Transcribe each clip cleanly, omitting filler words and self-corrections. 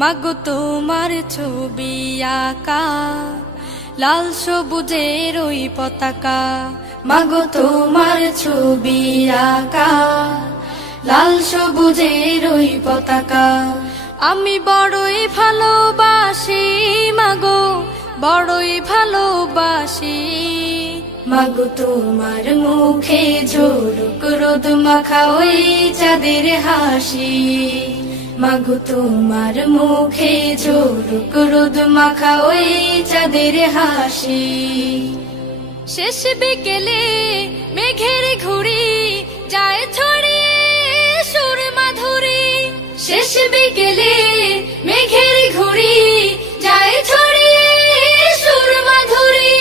মাগো তোমার ছবি আঁকা লাল সবুজের ওই পতাকা, মাগো তোমার ছবি আঁকা লাল সবুজের ওই পতাকা। আমি বড়ই ভালোবাসি মাগো, বড়ই ভালোবাসি। মাগো তোমার মুখে ঝলক রোদ মাখা ওই চাঁদের হাসি, মাগো তোমার মুখে ঝলক রোদ মাখা ওই চাঁদের হাসি। শেষ বিকেলে মেঘের ঘুড়ি যায় ছড়িয়ে সুর মাধুরী, শেষ বিকেলে মেঘের ঘুড়ি যায় ছড়িয়ে সুর মাধুরী।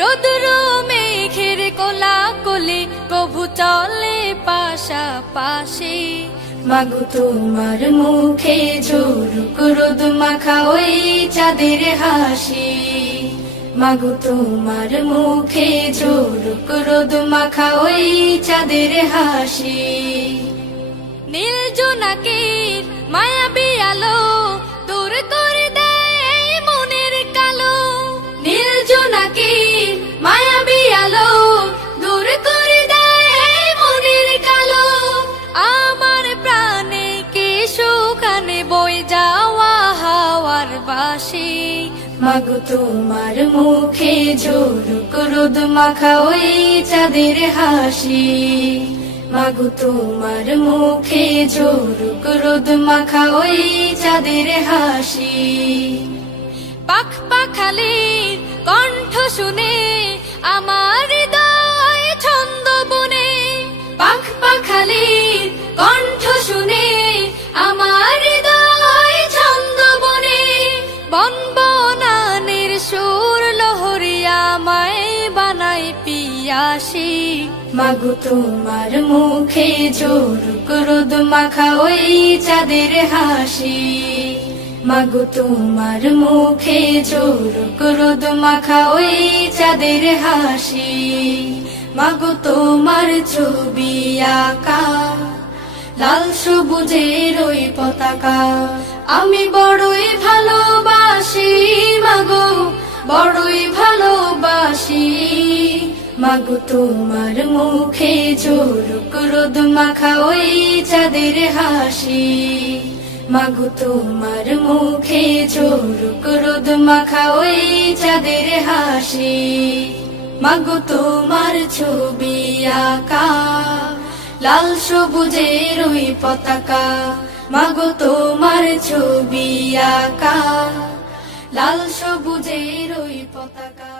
রোদ্র মেঘের কোলাকুলি কভু চলে পাশাপাশি, মাগো তোমার মুখে ঝলক রোদ মাখা ওই চাঁদের হাসি, মাগো তোমার মুখে ঝলক রোদ মাখা ওই চাঁদের হাসি। নীল জোনাকির মায়াবী আলো দূর করে দেয় মনের কালো, নীল জোনাকির মায়াবী আলো দূর করে দেয় মনের কালো। আমার প্রাণে কি সুখানে বয়ে যাওয়া হাওয়ার বাসি, মাগো তোমার মুখে ঝলক রোদ মাখা ওই চাঁদের হাসি, মাগো তোমার মুখে ঝলক রোদ মাখা ওই চাঁদের হাসি। পাখ পাখালির কণ্ঠ শুনে আমার হৃদয় ছন্দ বনে, পাখ পাখালির কণ্ঠ শুনে আমার হৃদয় ছন্দ বনে। বন বনানের সুর লহরিয়া মায় বানাই পিয়াসি, মাগো তোমার মুখে ঝলক রোদ মাখা ওই চাঁদের হাসি, মাগো তোমার মুখে ঝলক রোদ মাখা ওই চাঁদের হাসি। মাগো তোমার ছবি আঁকা লাল সবুজের ওই পতাকা, আমি বড়ই ভালোবাসি মাগো, বড়ই ভালোবাসি। মাগো তোমার মুখে ঝলক রোদ মাখা ওই চাঁদের হাসি, মাগো তোমার মুখে ঝলক রোদ মাখা ওই চাঁদের হাসি। মাগো তোমার ছবি আঁকা লাল সবুজের ওই পতাকা, মাগো তোমার ছবি আঁকা লাল সবুজের ওই পতাকা।